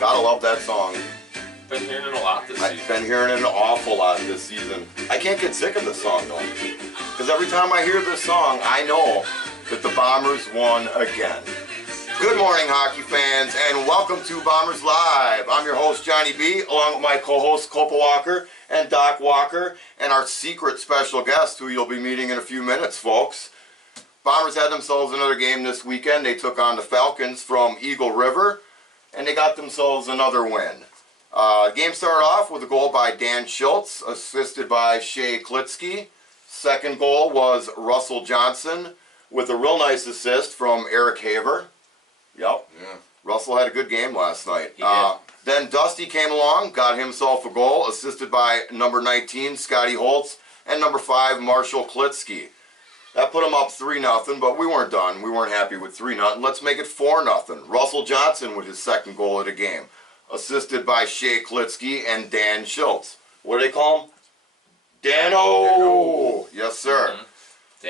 Gotta love that song. Been hearing it a lot this season. I've been hearing it an awful lot this season. I can't get sick of this song though. Because every time I hear this song, I know that the Bombers won again. Good morning, hockey fans, and welcome to Bombers Live. I'm your host, Johnny B, along with my co-hosts, Copa Walker and Doc Walker, and our secret special guest, who you'll be meeting in a few minutes, folks. Bombers had themselves another game this weekend. They took on the Falcons from Eagle River, and they got themselves another win. The game started off with a goal by Dan Schultz, assisted by Shea Klitsky. Second goal was Russell Johnson, with a real nice assist from Eric Haver. Yep. Yeah. Russell had a good game last night. Then Dusty came along, got himself a goal, assisted by number 19, Scotty Holtz, and number 5, Marshall Klitsky. That put him up 3-0, but we weren't done. We weren't happy with 3-0. Let's make it 4-0. Russell Johnson with his second goal of the game, assisted by Shea Klitsky and Dan Schultz. What do they call him? Dano! Yes, sir. Mm-hmm.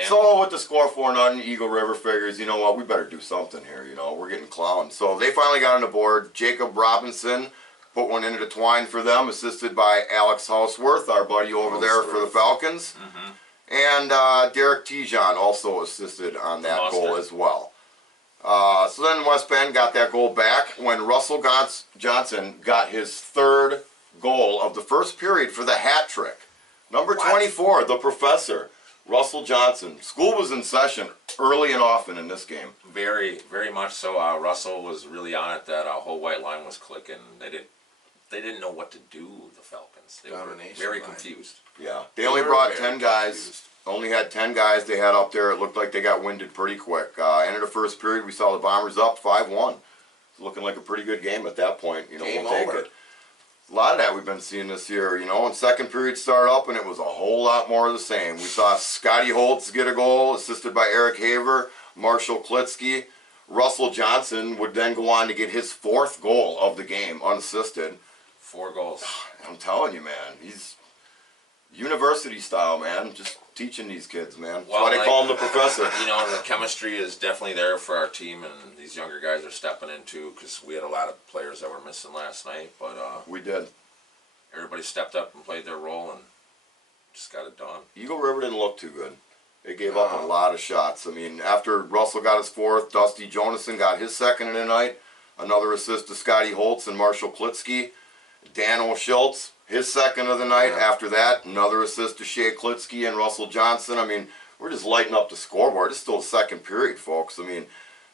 So with the score 4-0, Eagle River figures, you know what, we better do something here, you know, we're getting clowned. So they finally got on the board. Jacob Robinson put one into the twine for them, assisted by Alex Houseworth, our buddy over there for the Falcons. Mm-hmm. And Derek Tijon also assisted on that goal as well. So then West Bend got that goal back when Russell Johnson got his third goal of the first period for the hat trick. Number 24, the Professor, Russell Johnson. School was in session early and often in this game. Very, very much so. Russell was really on it. That whole white line was clicking. They didn't know what to do, the Falcons. They were very confused. Yeah, they only brought 10 guys. Only had 10 guys they had up there. It looked like they got winded pretty quick. End of the first period, we saw the Bombers up 5-1. Looking like a pretty good game at that point. You know, we'll take it. A lot of that we've been seeing this year, you know. And second period started up, and it was a whole lot more of the same. We saw Scotty Holtz get a goal, assisted by Eric Haver, Marshall Klitsky. Russell Johnson would then go on to get his fourth goal of the game, unassisted. 4 goals. I'm telling you, man. He's university style, man. Just teaching these kids, man. That's why they call him the Professor. You know, the chemistry is definitely there for our team, and these younger guys are stepping in too, because we had a lot of players that were missing last night. But we did. Everybody stepped up and played their role and just got it done. Eagle River didn't look too good. They gave up a lot of shots. I mean, after Russell got his fourth, Dusty Jonason got his second of the night. Another assist to Scotty Holtz and Marshall Klitsky. Dan Schultz, his second of the night. Yeah. After that, another assist to Shea Klitsky and Russell Johnson. I mean, we're just lighting up the scoreboard. It's still the second period, folks. I mean,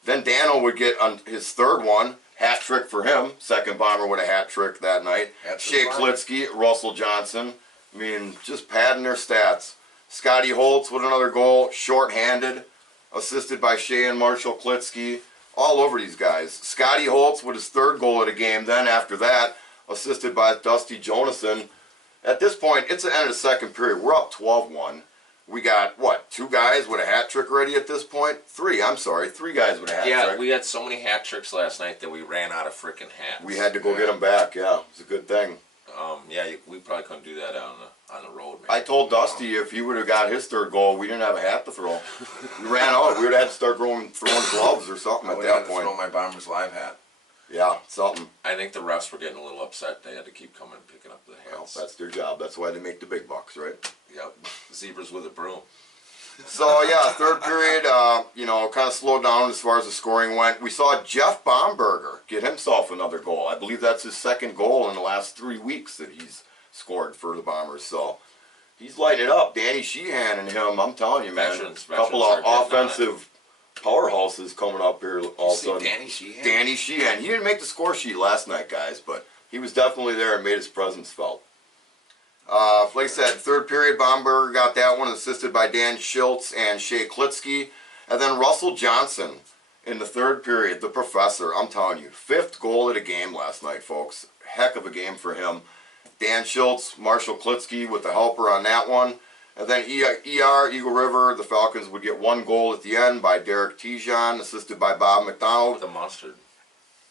then Dano would get on his third one, hat trick for him. Second Bomber with a hat trick that night. Shea Klitsky, Russell Johnson. I mean, just padding their stats. Scotty Holtz with another goal, short-handed, assisted by Shea and Marshall Klitsky. All over these guys. Scotty Holtz with his third goal of the game. Then after that, assisted by Dusty Jonason. At this point, it's the end of the second period. We're up 12-1. We got, what, 2 guys with a hat trick already at this point? 3 guys with a hat trick. Yeah, we had so many hat tricks last night that we ran out of freaking hats. We had to go get them back, yeah. It's a good thing. Yeah, we probably couldn't do that on the road. Maybe. I told Dusty if he would have got his third goal, we didn't have a hat to throw. We ran out. We would have had to start throwing gloves or something at that point. I would have thrown my Bombers Live hat. Yeah, something. I think the refs were getting a little upset. They had to keep coming and picking up the hats. Well, that's their job. That's why they make the big bucks, right? Yep. Zebras with a broom. So, yeah, third period, you know, kind of slowed down as far as the scoring went. We saw Jeff Bomberger get himself another goal. I believe that's his second goal in the last 3 weeks that he's scored for the Bombers. So, he's lighting it up. Danny Sheehan and him, I'm telling you, man. A couple of offensive powerhouses coming up here all of a sudden. Danny Sheehan? Danny Sheehan. He didn't make the score sheet last night, guys, but he was definitely there and made his presence felt. Like I said, third period, Bomberger got that one, assisted by Dan Schultz and Shea Klitsky. And then Russell Johnson in the third period, the Professor. I'm telling you, 5th goal of the game last night, folks. Heck of a game for him. Dan Schultz, Marshall Klitsky with the helper on that one. And then Eagle River, the Falcons would get 1 goal at the end by Derek Tijon, assisted by Bob McDonald. The mustard.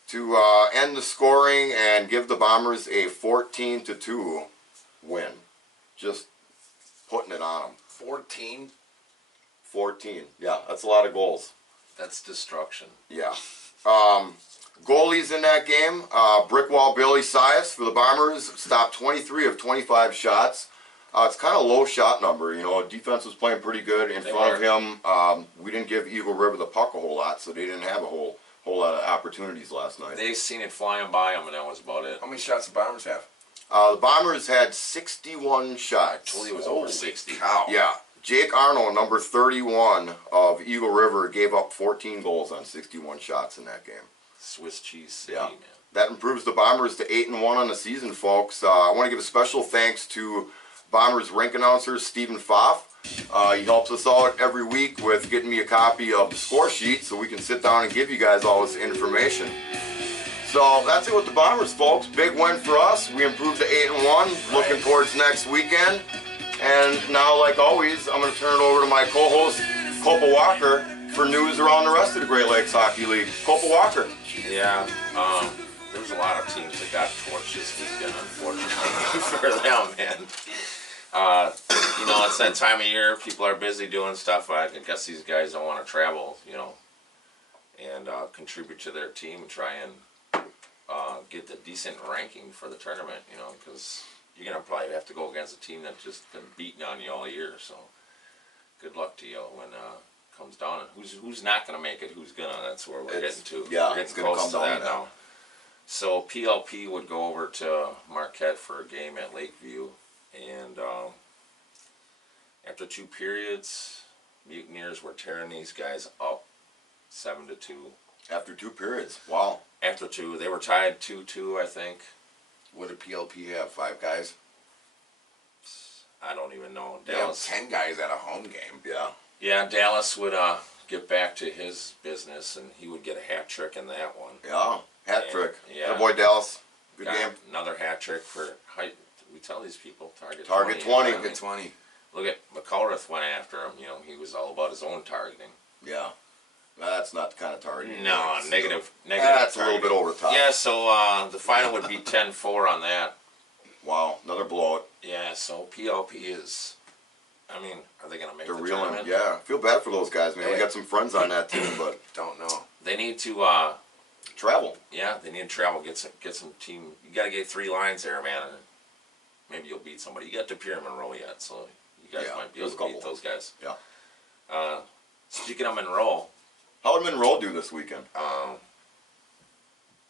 To end the scoring and give the Bombers a 14-2 win. Just putting it on them. 14? 14. Yeah, that's a lot of goals. That's destruction. Yeah. Goalies in that game, Brickwall Billy Sias for the Bombers stopped 23 of 25 shots. It's kind of a low shot number, you know. Defense was playing pretty good in front of him. We didn't give Eagle River the puck a whole lot, so they didn't have a whole lot of opportunities last night. They seen it flying by them, and that was about it. How many shots the Bombers have? The Bombers had 61 shots. I told you it was over 60. Cow. Yeah. Jake Arnold, number 31 of Eagle River, gave up 14 goals on 61 shots in that game. Swiss cheese city, Yeah. man. That improves the Bombers to 8-1 on the season, folks. I want to give a special thanks to Bombers rink announcer Stephen Pfaff. He helps us out every week with getting me a copy of the score sheet so we can sit down and give you guys all this information. So that's it with the Bombers, folks. Big win for us. We improved to 8-1, looking towards next weekend. And now, like always, I'm going to turn it over to my co-host, Copa Walker, for news around the rest of the Great Lakes Hockey League. Copa Walker. Yeah, there was a lot of teams that got torched this weekend, unfortunately for them, man. You know, it's that time of year. People are busy doing stuff. I guess these guys don't want to travel, you know, and contribute to their team and try and get the decent ranking for the tournament, you know, because you're going to probably have to go against a team that's just been beating on you all year. So good luck to you when it comes down. And who's not going to make it, who's going to. That's where we're getting to. Yeah, we're it's getting going to close come to down that now. So PLP would go over to Marquette for a game at Lakeview. And after 2 periods, Mutineers were tearing these guys up 7-2. After 2 periods. Wow. After 2, they were tied 2-2, I think. What did PLP have? 5 guys? I don't even know. They Dallas. have 10 guys at a home game. Yeah. Yeah, Dallas would get back to his business, and he would get a hat trick in that one. Yeah. Hat And, trick. yeah. That boy Dallas. Good Got game. Another hat trick for height. We tell these people target 20. Target 20. Look at McCullough went after him. You know, he was all about his own targeting. Yeah. That's not the kind of target. No, negative. That's a little targeting. bit over the top. Yeah, so the final would be 10-4 on that. Wow. Another blowout. Yeah, so PLP is. I mean, are they going to make They're the reeling. tournament? Yeah. Feel bad for those guys, man. We got some friends on that team, but Don't know. They need to. travel. Yeah, they need to travel. Get some team. You got to get 3 lines there, man. And maybe you'll beat somebody. You got to Pierre Monroe yet, so you guys might be able to beat those guys. Yeah. Speaking of Monroe, How did Monroe do this weekend?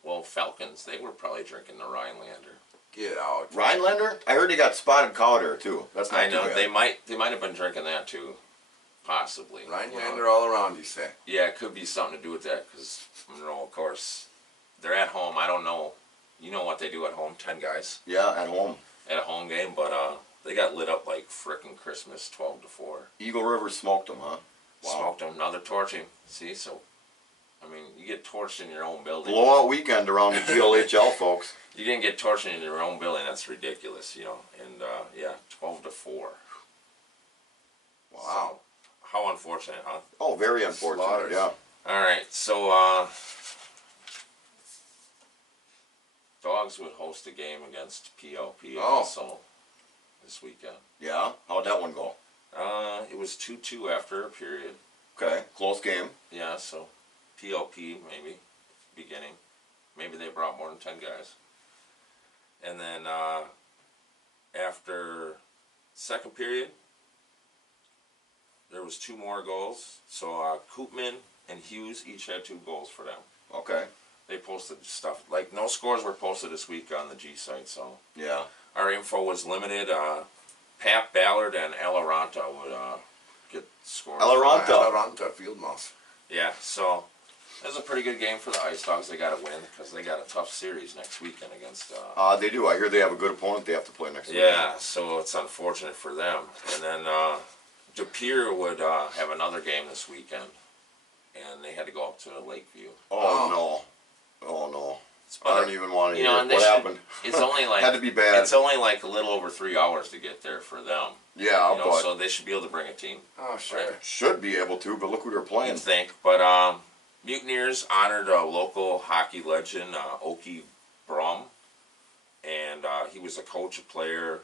well, Falcons, they were probably drinking the Rhinelander. Get out. Rhinelander? I heard they got spotted cow there too. That's not I know too bad. they might have been drinking that too, possibly. Rhinelander all around, you say? Yeah, it could be something to do with that because Monroe, of course, they're at home. I don't know. You know what they do at home? 10 guys Yeah, at home. at a home game, but they got lit up like frickin' Christmas, 12-4. Eagle River smoked them, huh? Wow. Smoked them. Now they're torching. See, so I mean, you get torched in your own building. Blowout weekend around the GLHL, folks. You didn't get torched in your own building. That's ridiculous, you know. And yeah, 12-4. Wow. So, how unfortunate, huh? Oh, very unfortunate. Slaughters. Yeah. All right, so Dogs would host a game against PLP also this weekend. Yeah. How'd that one go? It was 2-2 after a period. Okay. Close game. Yeah, so PLP maybe beginning. Maybe they brought more than 10 guys. And then after second period, there was 2 more goals. So Koopman and Hughes each had 2 goals for them. Okay. They posted stuff. Like, no scores were posted this week on the G site, so Yeah. our info was limited. Pat Ballard and Elaranta would get scores. Elaranta. Atalanta Field Mouse. Yeah, so it was a pretty good game for the Ice Dogs. They got to win because they got a tough series next weekend against... They do. I hear they have a good opponent they have to play next week. yeah, so it's unfortunate for them. And then De Pere would have another game this weekend, and they had to go up to Lakeview. Oh, no. Oh, no. But, I don't even want to you hear know, and what happened. It's only like... Had to be bad. It's only like a little over 3 hours to get there for them. Yeah, You know, but so they should be able to bring a team. Oh, sure. Right. should be able to, but look who they're playing. You'd think. But Mutineers honored a local hockey legend, Oki Brum. And he was a player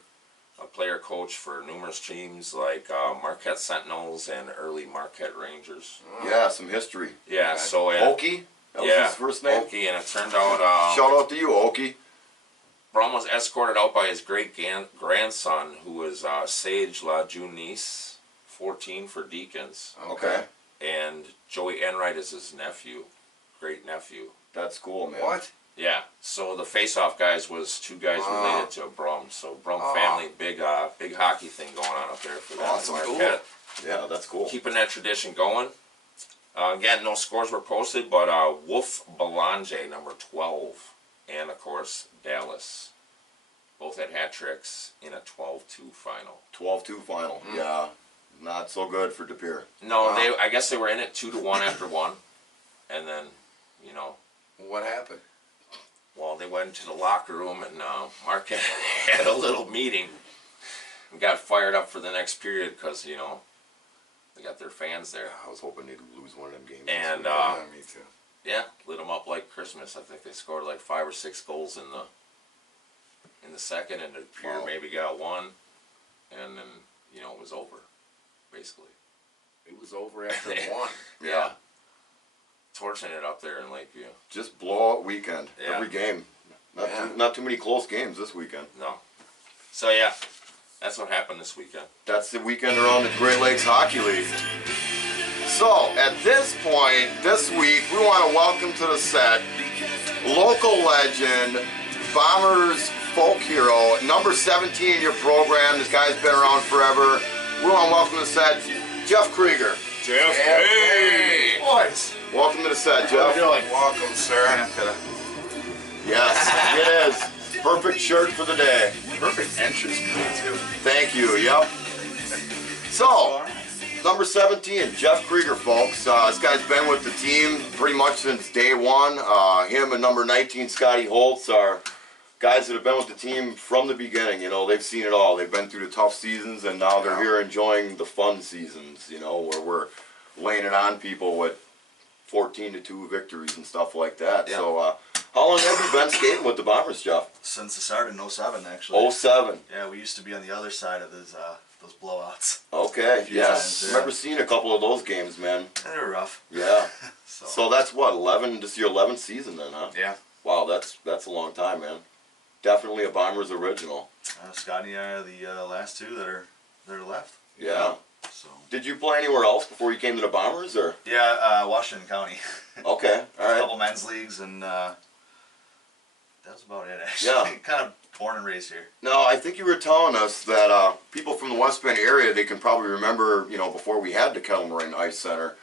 coach for numerous teams like Marquette Sentinels and early Marquette Rangers. Yeah, some history. Yeah, Okay. so Okie? That was his first name? Okie, and it turned out... Shout out to you, Okie. Brom was escorted out by his great-grandson, who was Sage La Junice, 14 for Deacons. Okay. And Joey Enright is his nephew, great-nephew. That's cool, man. What? Yeah, so the face-off guys was two guys related to Brum. So Brum family, big hockey thing going on up there for them. Awesome, cool. Yeah, that's cool. Keeping that tradition going. Again, no scores were posted, but Wolf Belanger, number 12, and of course Dallas, both had hat tricks in a 12-2 final. 12-2 final. Yeah, not so good for De Pere. No, I guess they were in it 2-1 after one, and then, you know. What happened? Well, they went into the locker room, and Mark had a little meeting and got fired up for the next period because, you know, they got their fans there. I was hoping they'd lose one of them games. And, Yeah, me too. yeah, lit them up like Christmas. I think they scored like 5 or 6 goals in the second, and the period maybe got one, and then, you know, it was over, basically. It was over after one. Yeah. Torching it up there in Lakeview. Just blowout weekend. Yeah. Every game. Not too many close games this weekend. No. So, yeah, that's what happened this weekend. That's the weekend around the Great Lakes Hockey League. So, at this point, this week, we want to welcome to the set local legend, Bombers folk hero, number 17 in your program. This guy's been around forever. We want to welcome to the set, Jeff Krueger. Jeff, hey! Boys! Welcome to the set, Jeff. Welcome, sir. Yes, it is. Perfect shirt for the day. Perfect entrance point, too. Thank you, yep. So, number 17, Jeff Krueger, folks. This guy's been with the team pretty much since day one. Him and number 19, Scotty Holtz, are guys that have been with the team from the beginning. You know, they've seen it all. They've been through the tough seasons, and now they're here enjoying the fun seasons, you know, where we're laying it on people with 14-2 victories and stuff like that. Yeah. So, how long have you been skating with the Bombers, Jeff? Since the start in 07, actually. 07. Yeah, we used to be on the other side of those blowouts. Okay, few yes. times, yeah. Remember seeing a couple of those games, man. They were rough. Yeah. So, So that's what, 11? This is your 11th season then, huh? yeah. Wow, that's a long time, man. Definitely a Bombers original. Scotty and I are the last two that are left. Yeah. So. Did you play anywhere else before you came to the Bombers, or? Yeah, Washington County. Okay, all A right. couple men's leagues, and that was about it, actually. Yeah. Kind of born and raised here. No, I think you were telling us that people from the West Bend area, they can probably remember, you know, before we had the Kettle Moraine Ice Center,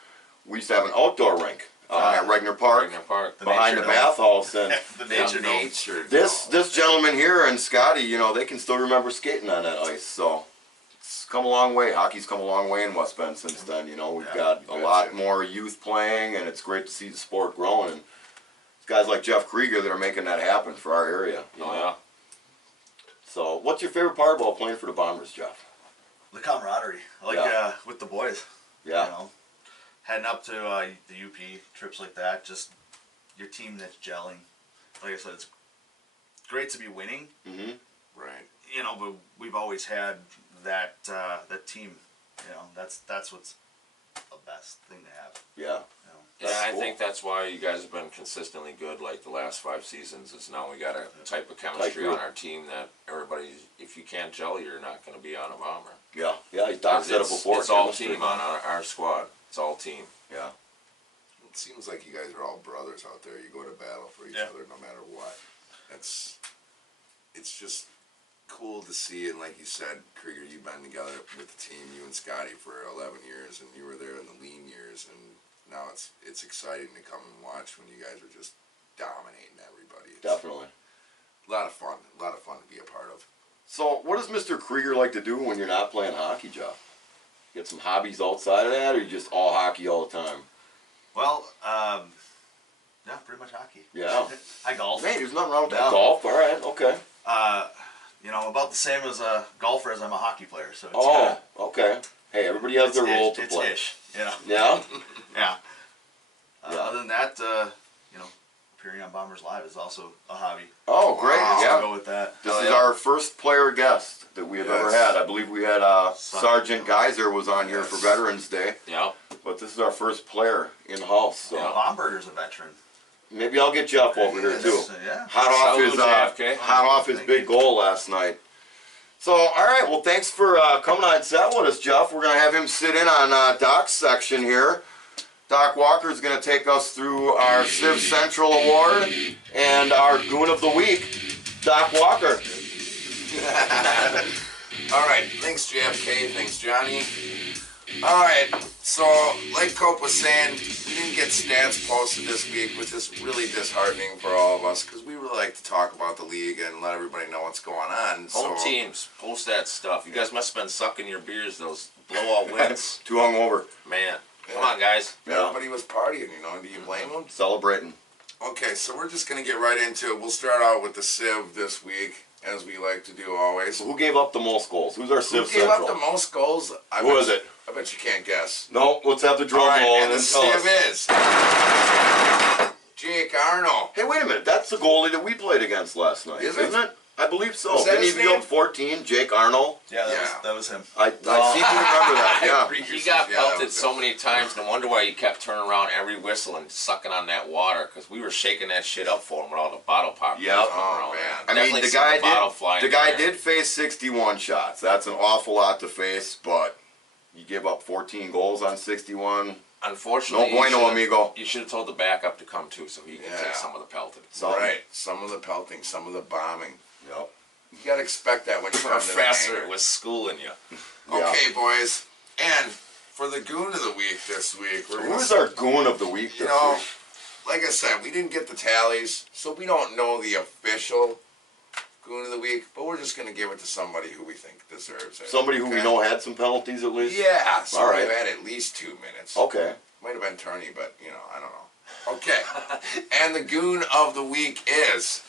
we used to have an outdoor rink at Regner Park, Regner Park. behind the Nature Dome. bathhouse. And The nature dome. Nature. this gentleman here and Scotty, you know, they can still remember skating on that ice. So it's come a long way. Hockey's come a long way in West Bend since then. You know, we've Yeah, got you a betcha. lot more youth playing, and it's great to see the sport growing. And guys like Jeff Krueger that are making that happen for our area. You know? Oh, yeah. So, what's your favorite part about playing for the Bombers, Jeff? The camaraderie. I like Yeah. with the boys. Yeah. You know, heading up to the UP, trips like that, just your team that's gelling. Like I said, it's great to be winning, Mm-hmm. Right. you know, but we've always had that that team. You know, that's what's the best thing to have. Yeah. You know. Yeah, That's I cool. think that's why you guys have been consistently good like the last 5 seasons, is now we got a type of chemistry group. on our team that everybody, if you can't gel, you're not going to be on a Bomber. Yeah. Yeah. Doc said it before. It's all chemistry. team on our squad. It's all team. Yeah. It seems like you guys are all brothers out there. You go to battle for each Yeah. other no matter what. It's just cool to see. And like you said, Krieger, you've been together with the team, you and Scotty, for 11 years, and you were there in the lean years. And now it's exciting to come and watch when you guys are just dominating everybody. It's Definitely. a lot of fun. A lot of fun to be a part of. So, what does Mr. Krueger like to do when you're not playing hockey, Jeff? Get some hobbies outside of that, or you just all hockey all the time? Well, yeah, pretty much hockey. Yeah. I golf. Hey, there's nothing wrong with that. No. Golf, all right, okay. You know, about the same as a golfer as I'm a hockey player. So it's Oh, okay. Hey, everybody has their role to it's play. ish. You know. Yeah? Yeah. Yeah. Other than that, you know, appearing on Bombers Live is also a hobby. Oh, great, Wow. So yeah. go with that. This Oh, is yeah. our first player guest that we have ever Yes. had. I believe we had Sergeant Geyser was on here for Yes. Veterans Day, Yeah. but this is our first player in-house. So. Yeah, Bomberger's a veteran. Maybe I'll get Jeff over here too. Yeah. Hot off his big goal last night. So, all right. Well, thanks for coming on set with us, Jeff. We're gonna have him sit in on Doc's section here. Doc Walker is gonna take us through our Civ Central Award and our Goon of the Week. Doc Walker. All right, thanks JFK, thanks Johnny. All right, so like Cope was saying, we didn't get stats posted this week, which is really disheartening for all of us because we really like to talk about the league and let everybody know what's going on. Home teams, post that stuff. You guys must have been sucking your beers, those blowout wins. Too hungover. Man, come on, guys. Everybody was partying, you know, do you blame them? Celebrating. Okay, so we're just going to get right into it. We'll start out with the Civ this week, as we like to do always. So who gave up the most goals? Who's our Civ Who gave Central? up the most goals? Who is it? I bet you can't guess. No, let's have the drum roll and and the then tell Civ us. is Jake Arnold. Hey, wait a minute. That's the goalie that we played against last night, Is it? isn't it? I believe so. Is that Didn't he his give name? up 14? Jake Arnold? Yeah, Yeah. that was him. I seem to remember that, yeah. He got pelted so many times, no wonder why he kept turning around every whistle and sucking on that water, because we were shaking that shit up for him with all the bottle poppers. Yep. Oh, man. I mean, Definitely the seen guy bottle flying did. The guy in there. did face 61 shots. That's an awful lot to face, but you give up 14 goals on 61. Unfortunately, No bueno, amigo. You should have told the backup to come too, so he could Yeah. take some of the pelted. So, Right. Some of the pelting, some of the bombing. Yep. You gotta expect that when you come to the Professor hangar. was schooling you. Yeah. Okay, boys. And for the Goon of the Week this week, we're Who's our Goon of the Week You this know, week? like I said, we didn't get the tallies, so we don't know the official Goon of the Week, but we're just gonna give it to somebody who we think deserves it. Somebody who we okay? know had some penalties at least? Yeah, somebody All who right. had at least 2 minutes. Okay. Might have been Turney, but, you know, I don't know. Okay. And the Goon of the Week is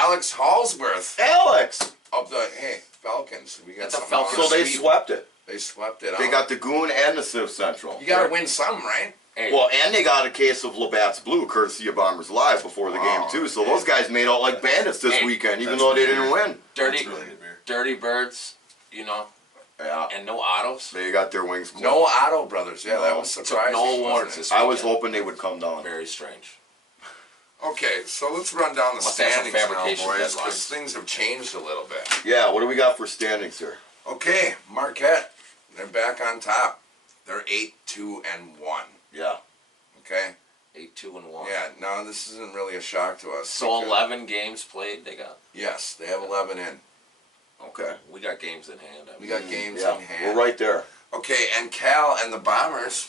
Alex Hallsworth Alex! of the, Falcons. We got That's a something Falcons on So they sweep. swept it. They swept it They out. got the Goon and the Civ Central. You gotta win some, right? Hey, Well, and they got a case of Labatt's Blue, courtesy of Bombers Live before the game, Wow. too. So those guys made out like bandits this Hey, weekend, even that's though they weird. didn't win. dirty, That's really good beer. dirty birds, you know, Yeah. and no autos. They got their wings clipped. No Otto brothers. Yeah, that No. was Took surprising. no wasn't awards it? this I was weekend. hoping they would come down. Very strange. Okay, so let's run down the Must have some standings now, fabrication boys, deadlines. because things have changed a little bit. Yeah, what do we got for standings here? Okay, Marquette, they're back on top. They're 8-2-1. Yeah. Okay. 8-2-1. Yeah. Now this isn't really a shock to us. So because- 11 games played. They got. Yes, they have 11 in. Okay. We got games in hand. I We mean, got games Yeah, in hand. we're right there. Okay, and Cal and the Bombers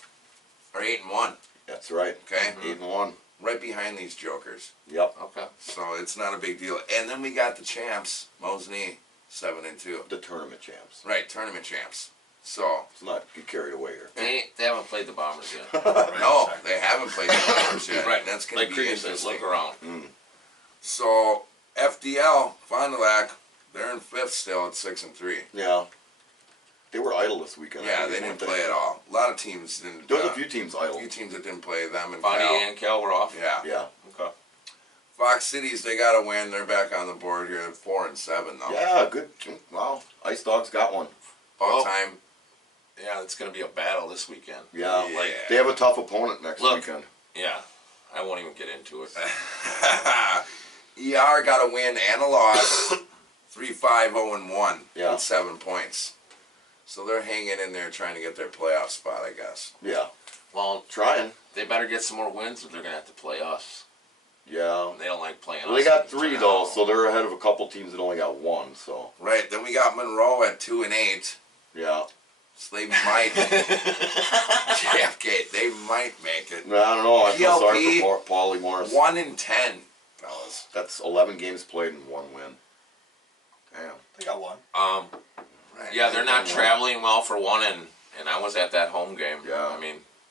are 8-1. That's right. Okay, 8-1. right behind these jokers. Yep. okay. So it's not a big deal. And then we got the champs, Mosney, 7-2. The tournament champs. Right, tournament champs. So Let's not get carried away here. They haven't played the Bombers yet. no, they haven't played the Bombers yet. Right. That's going Like to be Krieger says, interesting. look around. So FDL, Fond du Lac, they're in 5th still at 6-3. Yeah. They were idle this weekend. Yeah, they didn't play at all. A lot of teams didn't. There was a few teams idle. few teams that didn't play them and Bonnie Cal. and Cal were off. Yeah. Yeah. Okay. Fox Cities, they got to win. They're back on the board here at 4-7 though. Yeah, good. Wow. Ice Dogs got one. All Oh. time. Yeah, it's going to be a battle this weekend. Yeah. Yeah. Like they have a tough opponent next Look. weekend. Yeah. I won't even get into it. ER got a win and a loss. 3-5-0-1 Yeah. with 7 points. So they're hanging in there trying to get their playoff spot, I guess. Yeah. Well, Trying. they better get some more wins or they're going to have to play us. Yeah. They don't like playing Well, us. they got 3 though, so they're ahead of a couple teams that only got 1. So Right. Then we got Monroe at 2-8. yeah. So they might. JFK, they might make it. No, I don't know. I feel sorry PLP, for Paulie Morris. 1-10, fellas. That's 11 games played and 1 win. Damn. They got one. Right. Yeah, they're not traveling well for one, and I was at that home game. Yeah.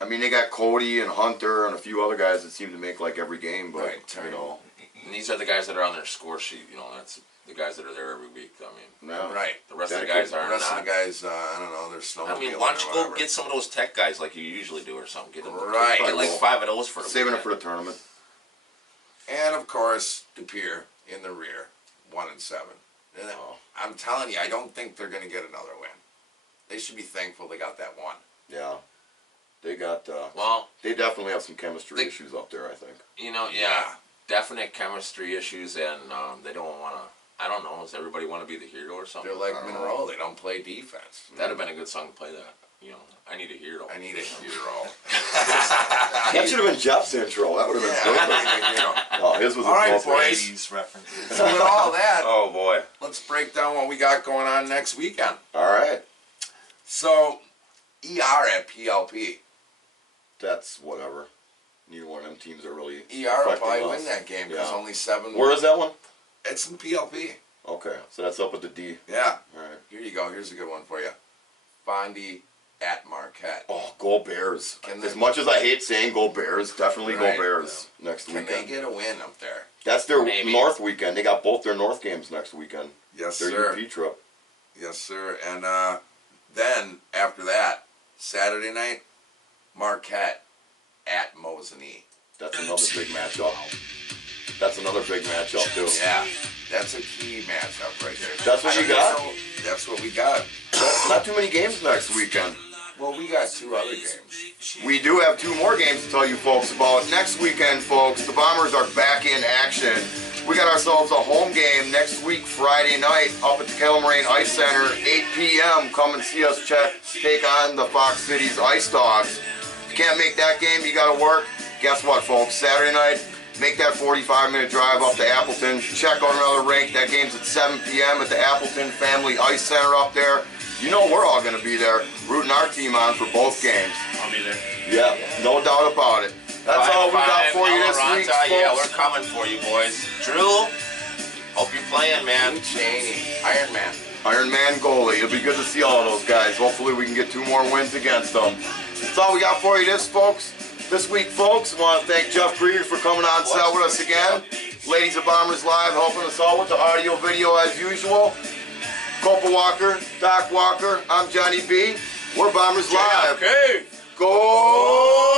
I mean, They got Cody and Hunter and a few other guys that seem to make like every game, but Right, you know, and these are the guys that are on their score sheet. You know, that's the guys that are there every week. I mean, no. Right. the rest of the Dedicated. guys are The rest not. of the guys, I don't know, they're snowmobiling. I mean, why don't you or go whatever. get some of those tech guys like you usually do or something? Get them, Right. Get like 5 of those for the Saving it weekend. for the tournament. And of course, De Pere in the rear, 1-7. And Oh. I'm telling you, I don't think they're going to get another win. They should be thankful they got that one. Yeah. They got. Well, they definitely have some chemistry issues up there, I think. definite chemistry issues, and they don't want to. I don't know. Does everybody want to be the hero or something? They're like Monroe. They don't play defense. That'd have been a good song to play that. I need a hero. I need a hero. That should have been Jeff's intro. That would have been perfect. Oh, his was all right, appropriate. boys. 80s references. So with all that, Oh boy. let's break down what we got going on next weekend. All right. So, ER at PLP. That's whatever. Neither one of them teams are really. ER will affecting probably us. win that game because Yeah. only 7. Where is that one? It's in PLP. Okay, so that's up at the D. Yeah. All right. Here you go. Here's a good one for you. Fondy at Marquette. Oh, go Bears! Can As they- much as I hate saying go Bears, definitely Right. go Bears next Can they weekend. get a win up there? That's their Maybe. North weekend. They got both their North games next weekend. Yes, Their sir. UP trip. Yes, sir. And then after that, Saturday night, Marquette at Mosinee. That's another big matchup. That's another big matchup too. Yeah, that's a key matchup right there. That's what you got? That's what we got. Not too many games next weekend. Well, we got 2 other games. We do have 2 more games to tell you folks about. Next weekend, folks, the Bombers are back in action. We got ourselves a home game next week, Friday night, up at the Calamarain Ice Center, 8 p.m. Come and see us take on the Fox Cities Ice Dogs. If you can't make that game, you got to work. Guess what, folks? Saturday night, make that 45-minute drive up to Appleton. Check out another rink. That game's at 7 p.m. at the Appleton Family Ice Center up there. You know we're all going to be there, rooting our team on for both games. I'll be there. Yeah, no doubt about it. That's all we got for you this week, folks. Yeah, we're coming for you, boys. Drew, hope you're playing, man. Cheney, Iron Man. Iron Man goalie. It'll be good to see all of those guys. Hopefully we can get 2 more wins against them. That's all we got for you this week, folks. I want to thank Jeff Krueger for coming on set with us again. Ladies of Bombers Live helping us all with the audio video as usual. Copa Walker, Doc Walker, I'm Johnny B. We're Bombers Live. Okay. Go!